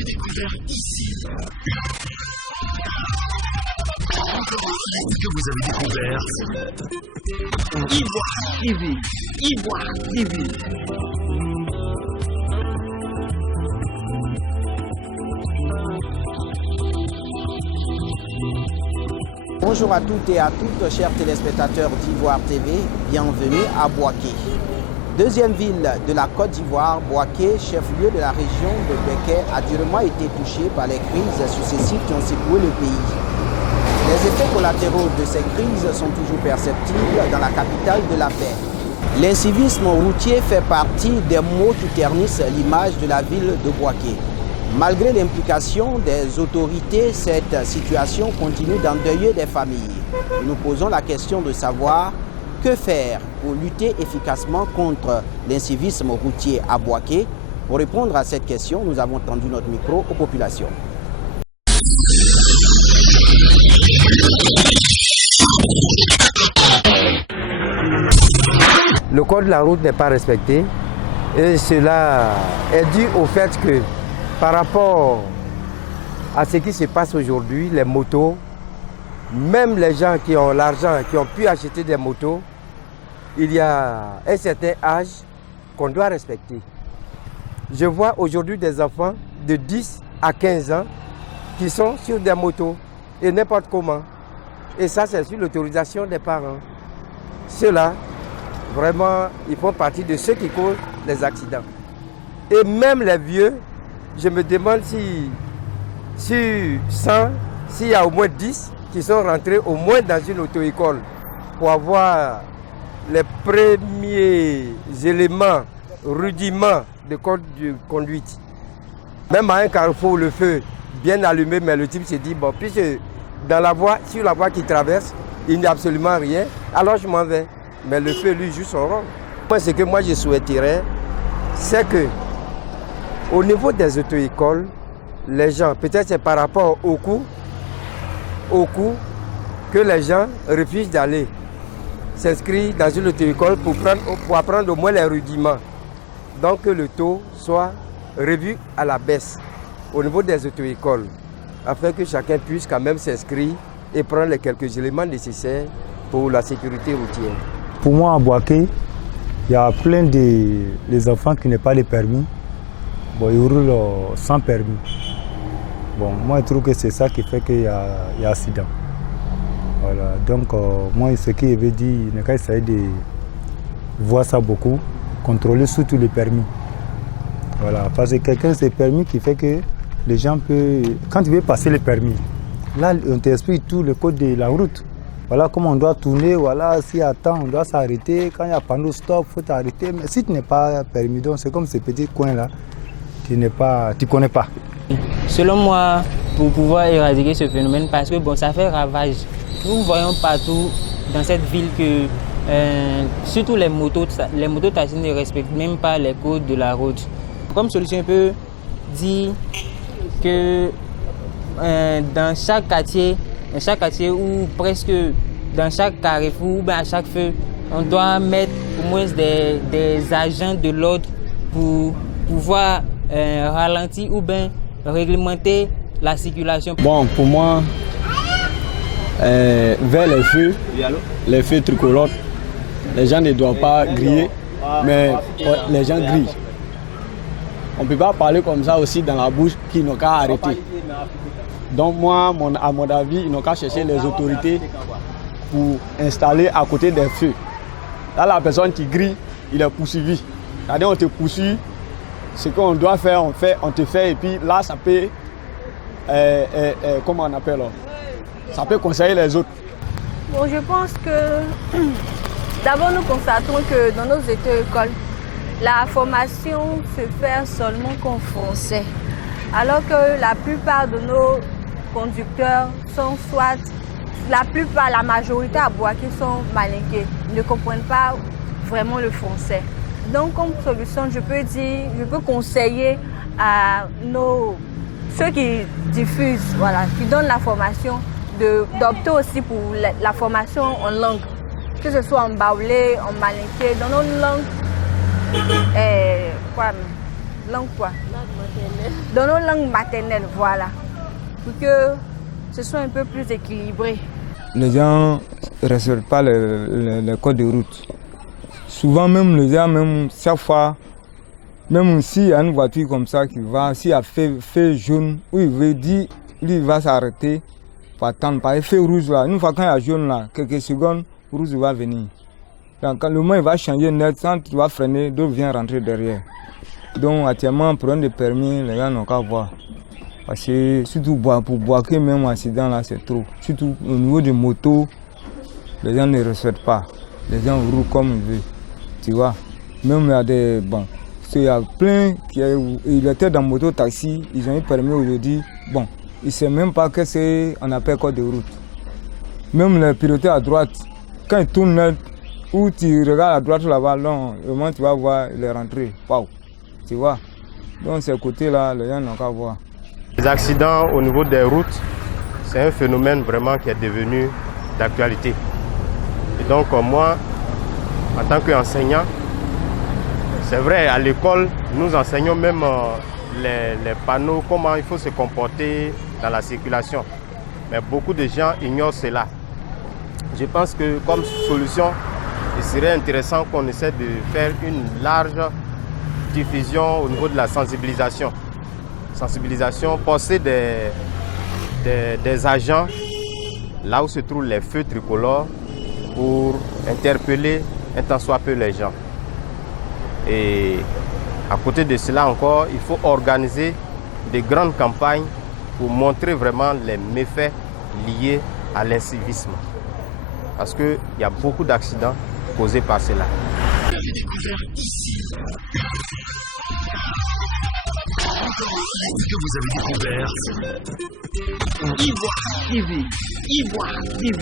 avez découvert ici? Qu'est-ce que vous avez découvert? Ivoire TV. Ivoire TV. Bonjour à toutes et à toutes, chers téléspectateurs d'Ivoire TV, bienvenue à Bouaké. Deuxième ville de la Côte d'Ivoire, Bouaké, chef-lieu de la région de Béké, a durement été touché par les crises successives qui ont secoué le pays. Les effets collatéraux de ces crises sont toujours perceptibles dans la capitale de la paix. L'incivisme routier fait partie des mots qui ternissent l'image de la ville de Bouaké. Malgré l'implication des autorités, cette situation continue d'endeuiller des familles. Nous posons la question de savoir que faire pour lutter efficacement contre l'incivisme routier à Bouaké. Pour répondre à cette question, nous avons tendu notre micro aux populations. Le code de la route n'est pas respecté et cela est dû au fait que par rapport à ce qui se passe aujourd'hui, les motos, même les gens qui ont l'argent, qui ont pu acheter des motos, il y a un certain âge qu'on doit respecter. Je vois aujourd'hui des enfants de 10 à 15 ans qui sont sur des motos et n'importe comment. Et ça, c'est sur l'autorisation des parents. Ceux-là, vraiment, ils font partie de ceux qui causent les accidents. Et même les vieux, je me demande si sur 100, s'il y a au moins 10 qui sont rentrés au moins dans une auto-école pour avoir les premiers éléments, rudiments de code de conduite. Même à un carrefour, le feu bien allumé, mais le type se dit, bon, puisque dans la voie, sur la voie qui traverse, il n'y a absolument rien, alors je m'en vais. Mais le feu, lui, joue son rôle. Moi, ce que moi je souhaiterais, c'est que au niveau des auto-écoles, les gens, peut-être c'est par rapport au coût que les gens refusent d'aller s'inscrire dans une auto-école pour apprendre au moins les rudiments. Donc que le taux soit revu à la baisse au niveau des auto-écoles, afin que chacun puisse quand même s'inscrire et prendre les quelques éléments nécessaires pour la sécurité routière. Pour moi, à Bouaké, il y a plein de enfants qui n'ont pas les permis. Bon, ils roulent sans permis. Bon, moi, je trouve que c'est ça qui fait qu'il y a accident. Voilà. Donc, moi, ce que je veux dire, il n'y a qu'à essayer de voir ça beaucoup, contrôler surtout les permis. Voilà. Parce que quelqu'un, c'est le permis qui fait que les gens peuvent. Quand tu veux passer le permis, là, on t'explique tout le code de la route. Voilà comment on doit tourner, voilà, s'il y a temps, on doit s'arrêter. Quand il y a panneau stop, il faut t'arrêter. Mais si tu n'es pas permis, donc c'est comme ces petits coins-là, tu ne connais pas. Selon moi, pour pouvoir éradiquer ce phénomène, parce que bon, ça fait ravage. Nous voyons partout dans cette ville que surtout les motos-taxis ne respectent même pas les codes de la route. Comme solution, on peut dire que dans chaque quartier ou presque dans chaque carrefour ou bien à chaque feu, on doit mettre au moins des agents de l'ordre pour pouvoir ralentir ou bien réglementer la circulation. Bon, pour moi, vers les feux tricolores, les gens ne doivent pas griller, mais les gens grillent. On ne peut pas parler comme ça aussi dans la bouche qu'ils n'ont qu'à arrêter. Donc moi, à mon avis, ils n'ont qu'à chercher les autorités pour installer à côté des feux. Là, la personne qui grille, il est poursuivi. C'est-à-dire on te poursuit, ce qu'on doit faire, on te fait, et puis là, ça peut, comment on appelle, ça peut conseiller les autres. Bon, je pense que d'abord nous constatons que dans nos auto-écoles, la formation se fait seulement qu'en français. Alors que la plupart de nos conducteurs sont soit, la majorité à Bouaké sont malinqués, ne comprennent pas vraiment le français. Donc comme solution, je peux conseiller à ceux qui diffusent, voilà, qui donnent la formation, d'opter aussi pour la formation en langue, que ce soit en baoulé, en malinké, dans nos langues Langue quoi? Dans nos langues maternelles, voilà. Pour que ce soit un peu plus équilibré. Les gens ne respectent pas les codes de route. Souvent même les gens, même chaque fois, même s'il y a une voiture comme ça qui va, s'il y a feu jaune, où il veut dire, lui il va s'arrêter pour attendre. Par feu rouge là, une fois quand il y a jaune là, quelques secondes, rouge va venir. Donc quand le moment il va changer net, quand tu vas freiner, d'autres viennent rentrer derrière. Donc actuellement, pour un permis, les gens n'ont qu'à voir. Parce que surtout pour Boaké, même accident là, c'est trop. Surtout au niveau des motos, les gens ne respectent pas. Les gens roulent comme ils veulent. Tu vois. Même il y a des. Bon, il y a plein qui étaient dans moto taxi, ils ont eu permis aujourd'hui. Bon, ils ne savent même pas que c'est on appelle code de route. Même les pilotés à droite, quand ils tournent, ou tu regardes à droite là-bas, au moment tu vas voir, il est rentré. Wow. Tu vois. Donc ces côtés-là, les gens n'ont qu'à voir. Les accidents au niveau des routes, c'est un phénomène vraiment qui est devenu d'actualité. Et donc moi, en tant qu'enseignant, c'est vrai, à l'école, nous enseignons même les panneaux, comment il faut se comporter dans la circulation. Mais beaucoup de gens ignorent cela. Je pense que comme solution, il serait intéressant qu'on essaie de faire une large diffusion au niveau de la sensibilisation. Poster des agents là où se trouvent les feux tricolores pour interpeller un tant soit peu les gens. Et à côté de cela encore, il faut organiser des grandes campagnes pour montrer vraiment les méfaits liés à l'incivisme. Parce qu'il y a beaucoup d'accidents causés par cela. Ce que vous avez découvert. Ivoire TV. Ivoire TV.